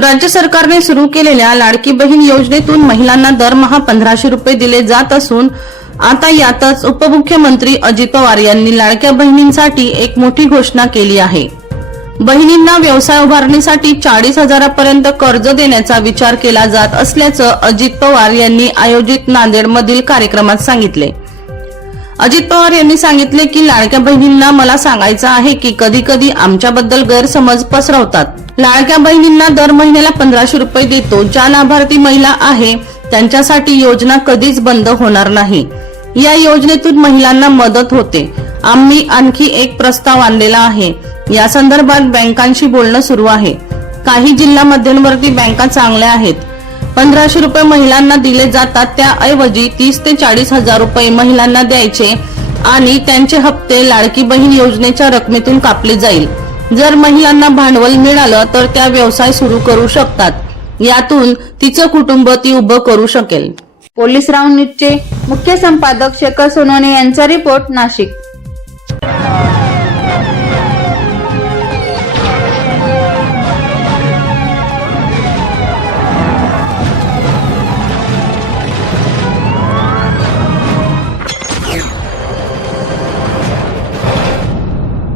राज्य सरकारने सुरू केलेल्या लाडकी बहीण योजनेतून महिलांना दरमहा पंधराशे रुपये दिले जात असून आता यातच उपमुख्यमंत्री अजित पवार यांनी लाडक्या बहिणींसाठी एक मोठी घोषणा केली आहे बहिणींना व्यवसाय उभारणीसाठी चाळीस हजारापर्यंत कर्ज देण्याचा विचार केला जात असल्याचं अजित पवार यांनी आयोजित नांदेडमधील कार्यक्रमात सांगितले अजित पवार यांनी सांगितले की लाडक्या बहिणींना मला सांगायचं आहे की कधी कधी आमच्याबद्दल गैरसमज पसरवतात लाडक्या बहिणींना दर महिन्याला पंधराशे रुपये देतो ज्या लाभार्थी महिला आहे त्यांच्यासाठी योजना कधीच बंद होणार नाही या योजनेतून महिलांना मदत होते आम्ही आणखी एक प्रस्ताव आणलेला आहे या संदर्भात बँकांशी बोलणं सुरू आहे काही जिल्हा मध्यवर्ती बँका चांगल्या आहेत पंधराशे रुपये महिलांना दिले जातात त्याऐवजी तीस ते चाळीस हजार रुपये महिलांना द्यायचे आणि त्यांचे हप्ते लाडकी बहीण योजनेच्या रकमेतून कापले जाईल जर महिलांना भांडवल मिळालं तर त्या व्यवसाय सुरू करू शकतात यातून तिचं कुटुंब ती उभं करू शकेल पोलीस राऊंड न्यूजचे मुख्य संपादक शेखर सोनोने यांचा रिपोर्ट नाशिक